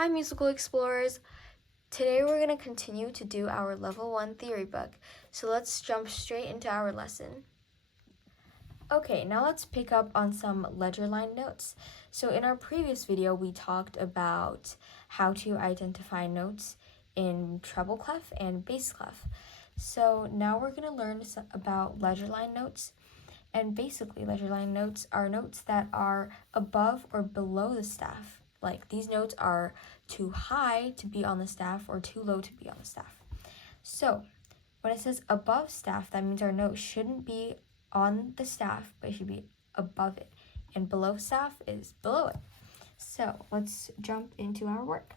Hi musical explorers! Today we're going to continue to do our level 1 theory book, so let's jump straight into our lesson. Okay, now let's pick up on some ledger line notes. So in our previous video we talked about how to identify notes in treble clef and bass clef. So now we're going to learn about ledger line notes. And basically, ledger line notes are notes that are above or below the staff. Like, these notes are too high to be on the staff or too low to be on the staff. So, when it says above staff, that means our note shouldn't be on the staff, but it should be above it. And below staff is below it. So, let's jump into our work.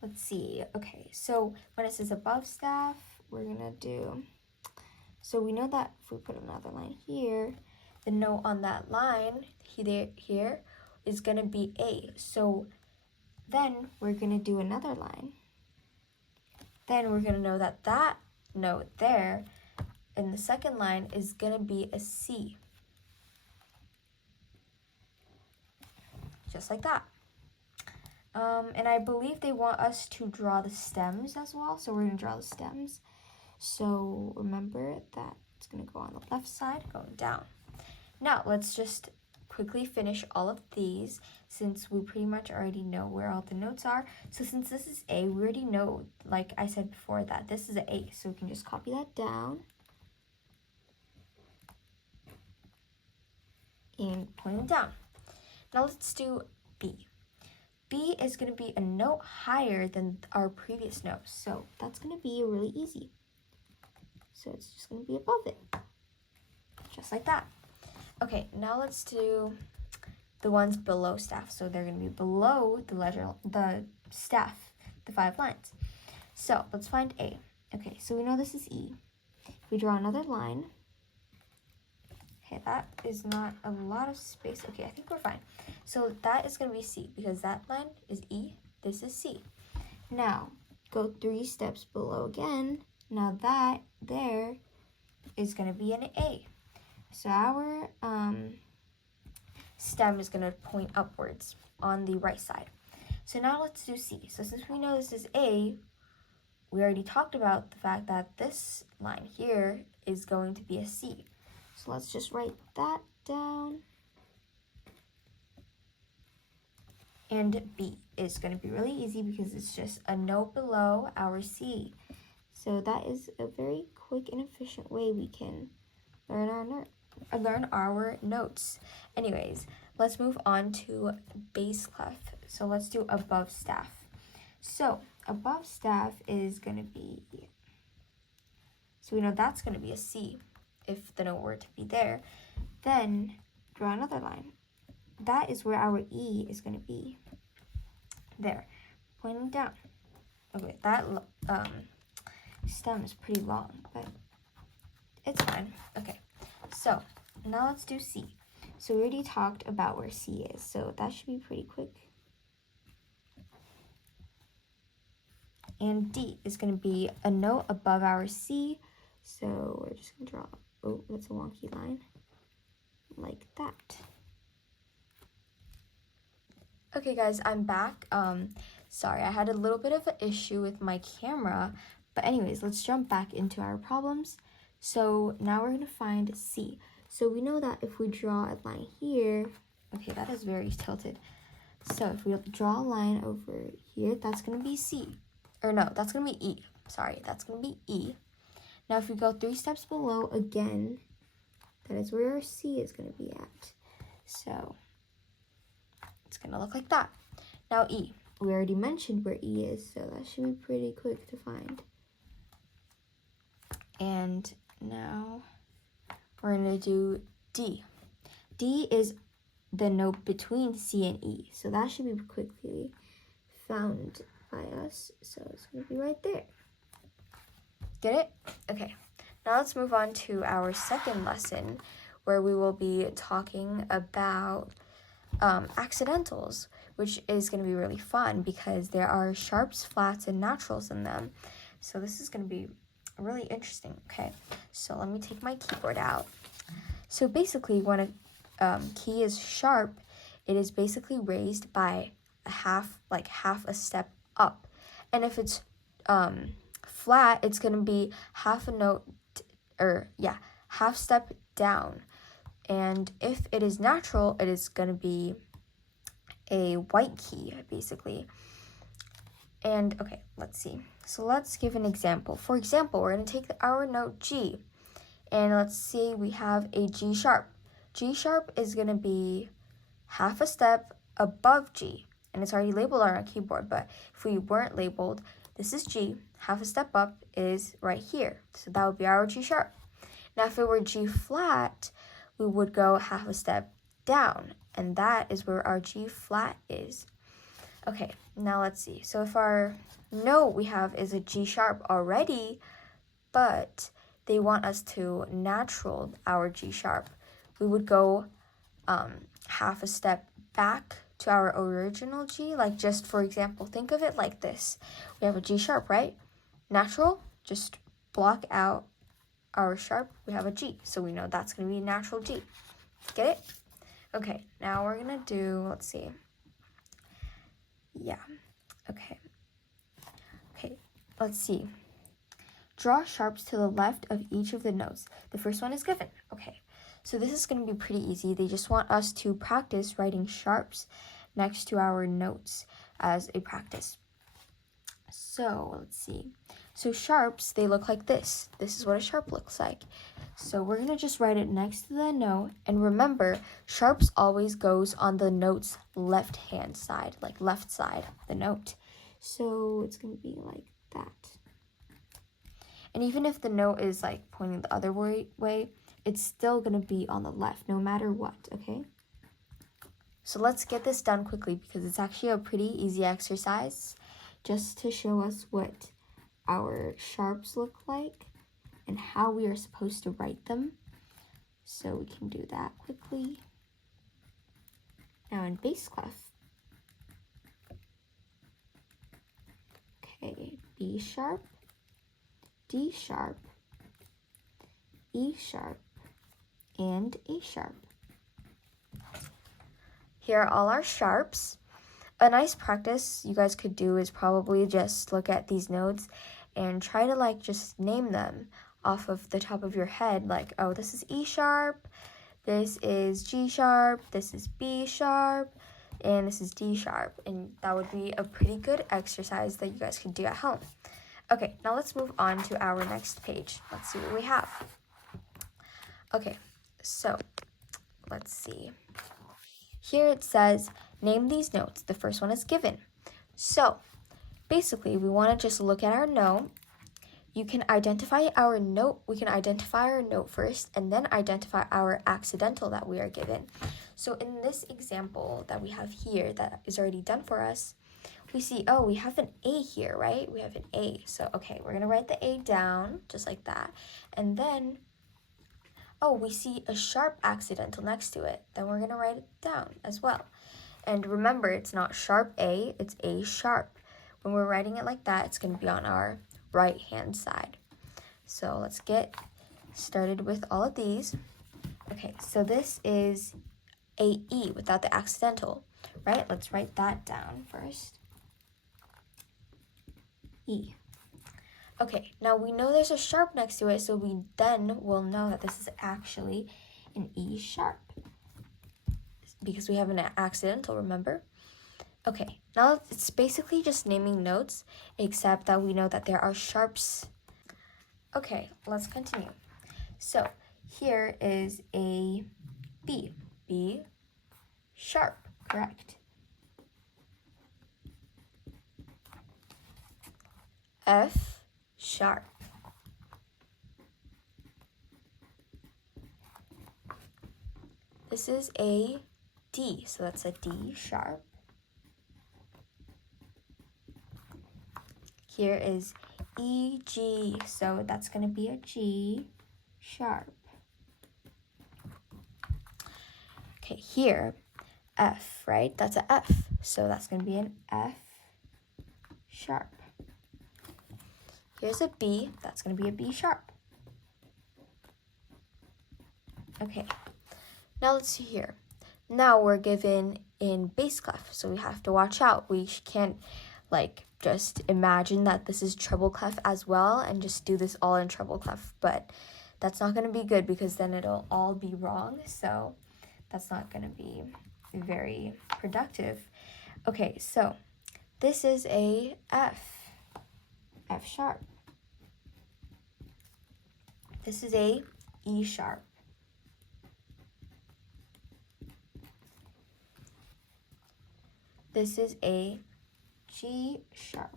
Let's see. Okay, so when it says above staff, we're going to do... So we know that if we put another line here, the note on that line here is going to be A. So then we're going to do another line. Then we're going to know that that note there in the second line is going to be a C. Just like that. And I believe they want us to draw the stems as well. So we're going to draw the stems. So remember that it's going to go on the left side, going down. Now let's just quickly finish all of these since we pretty much already know where all the notes are. So since this is A, we already know, like I said before, that this is an A. So we can just copy that down and point it down. Now let's do B. B is going to be a note higher than our previous note. So that's going to be really easy. So it's just going to be above it, just like that. Okay, now let's do the ones below staff. So they're going to be below the staff, the 5 lines. So let's find A. Okay, so we know this is E. If we draw another line, okay, that is not a lot of space. Okay, I think we're fine. So that is going to be C because that line is E, this is C. Now, go 3 steps below again. Now that there is going to be an A. So our stem is going to point upwards on the right side. So now let's do C. So since we know this is A, we already talked about the fact that this line here is going to be a C. So let's just write that down. And B is going to be really easy because it's just a note below our C. So that is a very quick and efficient way we can learn our notes. Anyways, let's move on to bass clef. So let's do above staff. So above staff is going to be, so we know that's going to be a C if the note were to be there. Then draw another line. That is where our E is going to be. There, pointing down. Okay, that stem is pretty long, but it's fine. Okay, so now let's do C. So we already talked about where C is, so that should be pretty quick. And D is going to be a note above our C, so we're just going to draw, oh, that's a wonky line, like that. Okay guys, I'm back. Sorry, I had a little bit of an issue with my camera, but anyways, let's jump back into our problems. So now we're going to find C. So we know that if we draw a line here, okay, that is very tilted. So if we draw a line over here, that's going to be C. Or no, that's going to be E. Sorry, that's going to be E. Now if we go 3 steps below again, that is where our C is going to be at. So it's going to look like that. Now E. We already mentioned where E is, so that should be pretty quick to find. And now we're going to do D. D is the note between C and E, so that should be quickly found by us. So it's going to be right there. Get it? Okay. Now let's move on to our second lesson, where we will be talking about accidentals, which is going to be really fun because there are sharps, flats, and naturals in them. So this is going to be really interesting. Okay, so let me take my keyboard out. So basically when a key is sharp, it is basically raised by half a step up. And if it's flat, it's going to be half a note, half step down. And if it is natural, it is going to be a white key, basically. And okay, let's see. So let's give an example. For example, we're going to take our note G, and let's say we have a G sharp. G sharp is going to be half a step above G, and it's already labeled on our keyboard, but if we weren't labeled, this is G, half a step up is right here. So that would be our G sharp. Now if it were G flat, we would go half a step down, and that is where our G flat is. Okay, now let's see. So if our note we have is a G sharp already, but they want us to natural our G sharp, we would go half a step back to our original G. Like, just for example, think of it like this. We have a G sharp, right? Natural, just block out our sharp, we have a G. So we know that's going to be natural G. Get it? Okay, now we're going to do, let's see. Yeah, okay. Okay, let's see. Draw sharps to the left of each of the notes. The first one is given. Okay, so this is going to be pretty easy. They just want us to practice writing sharps next to our notes as a practice. So let's see. So sharps, they look like this. This is what a sharp looks like. So we're going to just write it next to the note. And remember, sharps always goes on the note's left-hand side, like left side of the note. So it's going to be like that. And even if the note is like pointing the other way, it's still going to be on the left, no matter what, okay? So let's get this done quickly because it's actually a pretty easy exercise just to show us what our sharps look like and how we are supposed to write them. So we can do that quickly. Now in bass clef. Okay, B sharp, D sharp, E sharp, and A sharp. Here are all our sharps. A nice practice you guys could do is probably just look at these notes and try to like just name them off of the top of your head, like, oh, this is E sharp, this is G sharp, this is B sharp, and this is D sharp. And that would be a pretty good exercise that you guys can do at home. Okay, now let's move on to our next page. Let's see what we have. Okay, so let's see. Here it says, name these notes. The first one is given. So basically, we want to just look at our note. You can identify our note. We can identify our note first and then identify our accidental that we are given. So in this example that we have here that is already done for us, we see, oh, we have an A here, right? We have an A. So, okay, we're going to write the A down just like that. And then, oh, we see a sharp accidental next to it. Then we're going to write it down as well. And remember, it's not sharp A, it's A sharp. When we're writing it like that, it's going to be on our right-hand side. So let's get started with all of these. Okay, so this is a E without the accidental, right? Let's write that down first. E. Okay, now we know there's a sharp next to it, so we then will know that this is actually an E sharp because we have an accidental, remember? Okay, now it's basically just naming notes, except that we know that there are sharps. Okay, let's continue. So here is a B. B sharp, correct. F sharp. This is a D, so that's a D sharp. Here is E, G, so that's going to be a G sharp. Okay, here, F, right? That's a F, so that's going to be an F sharp. Here's a B, that's going to be a B sharp. Okay, now let's see here. Now we're given in bass clef, so we have to watch out. We can't like just imagine that this is treble clef as well and just do this all in treble clef, but that's not going to be good because then it'll all be wrong, so that's not going to be very productive. Okay, so this is a F sharp. This is a E sharp. This is a G sharp.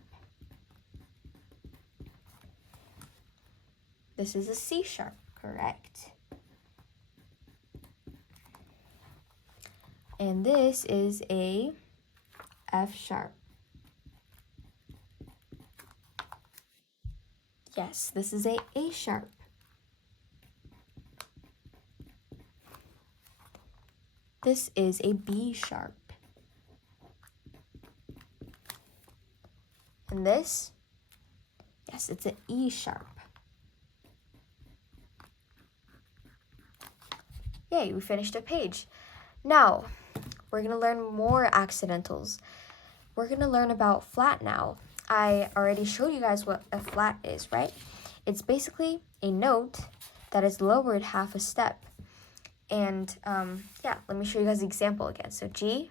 This is a C sharp, correct. And this is a F sharp. Yes, this is a A sharp. This is a B sharp. And this, yes, it's an E sharp. Yay, we finished a page. Now, we're going to learn more accidentals. We're going to learn about flat now. I already showed you guys what a flat is, right? It's basically a note that is lowered half a step. And yeah, let me show you guys the example again. So G,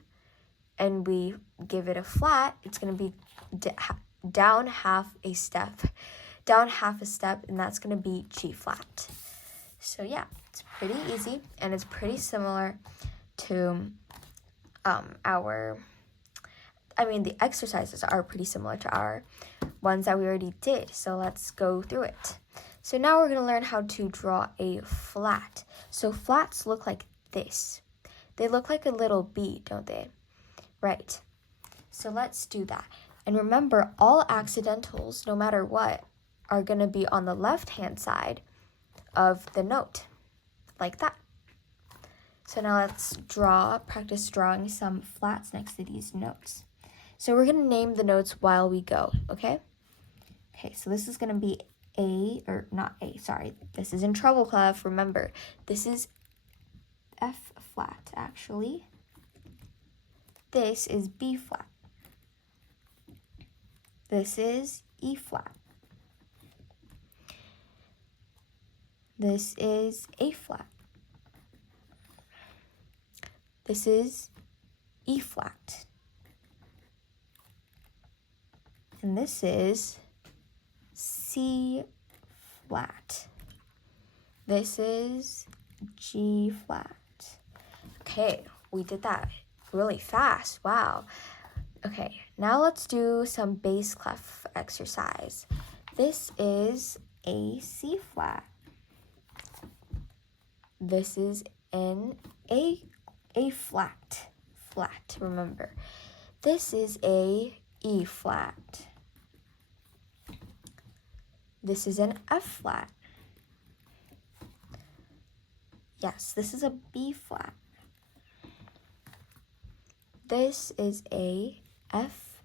and we give it a flat, it's going to be down half a step, and that's going to be G flat. So yeah, it's pretty easy, and it's pretty similar to the exercises are pretty similar to our ones that we already did. So let's go through it. So now we're going to learn how to draw a flat. So flats look like this. They look like a little B, don't they? Right. So let's do that. And remember, all accidentals, no matter what, are going to be on the left-hand side of the note, like that. So now let's practice drawing some flats next to these notes. So we're going to name the notes while we go, okay? Okay, so this is going to be this is in treble clef. Remember, this is F flat, actually. This is B flat. This is E flat. This is A flat. This is E flat. And this is C flat. This is G flat. Okay, we did that really fast. Wow. Okay, now let's do some bass clef exercise. This is a C flat. This is an A flat, remember. This is a E flat. This is an F flat. Yes, this is a B flat. This is a F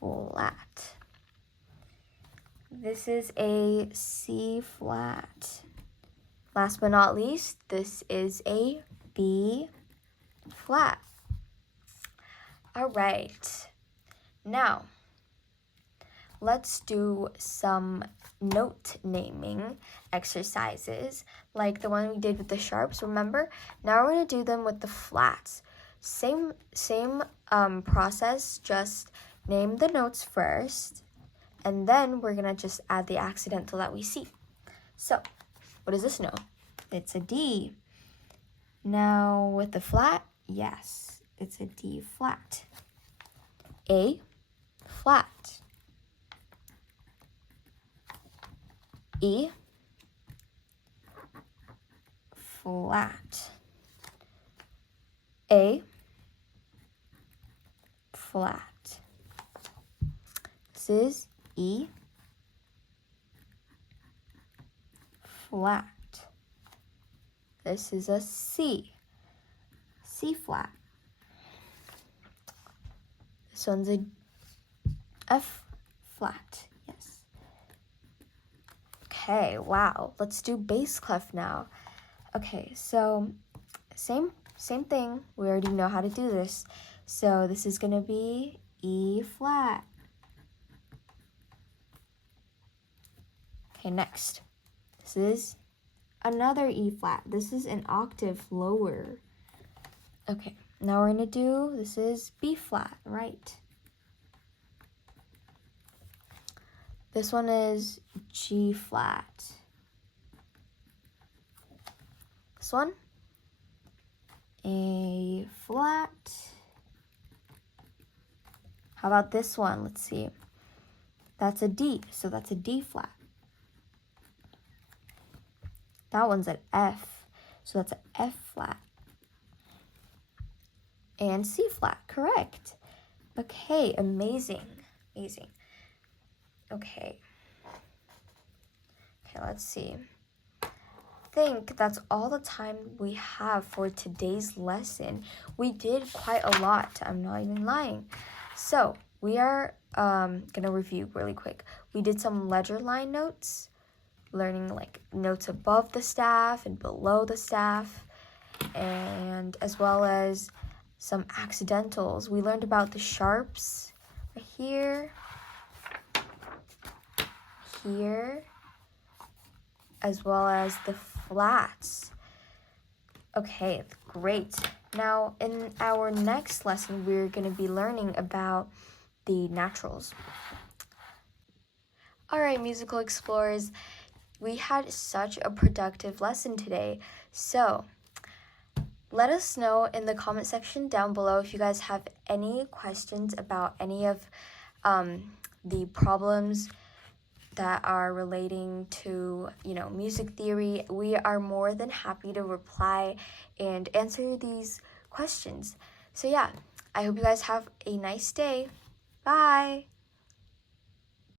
flat. This is a C flat. Last but not least, this is a B flat. All right. Now, let's do some note naming exercises like the one we did with the sharps, remember? Now we're going to do them with the flats. Same process, just name the notes first, and then we're going to just add the accidental that we see. So, what is this note? It's a D. Now with the flat, yes, it's a D flat. A flat. E flat. A flat. This is E flat. This is a C flat. This one's a F flat, yes. Okay, wow, let's do bass clef now. Okay, so same same thing. We already know how to do this. So this is going to be E flat. Okay, next. This is another E flat. This is an octave lower. Okay, now we're going to do, this is B flat, right? This one is G flat. This one, A flat. How about this one? Let's see. That's a D, so that's a D flat. That one's an F, so that's an F flat. And C flat, correct. Okay, amazing, amazing. Okay, let's see. I think that's all the time we have for today's lesson. We did quite a lot, I'm not even lying. So we are gonna review really quick. We did some ledger line notes, learning like notes above the staff and below the staff, and as well as some accidentals. We learned about the sharps right here, here, as well as the flats. Okay, great. Now, in our next lesson, we're going to be learning about the naturals. All right, musical explorers, we had such a productive lesson today. So, let us know in the comment section down below if you guys have any questions about any of the problems that are relating to, music theory. We are more than happy to reply and answer these questions. So yeah, I hope you guys have a nice day. Bye!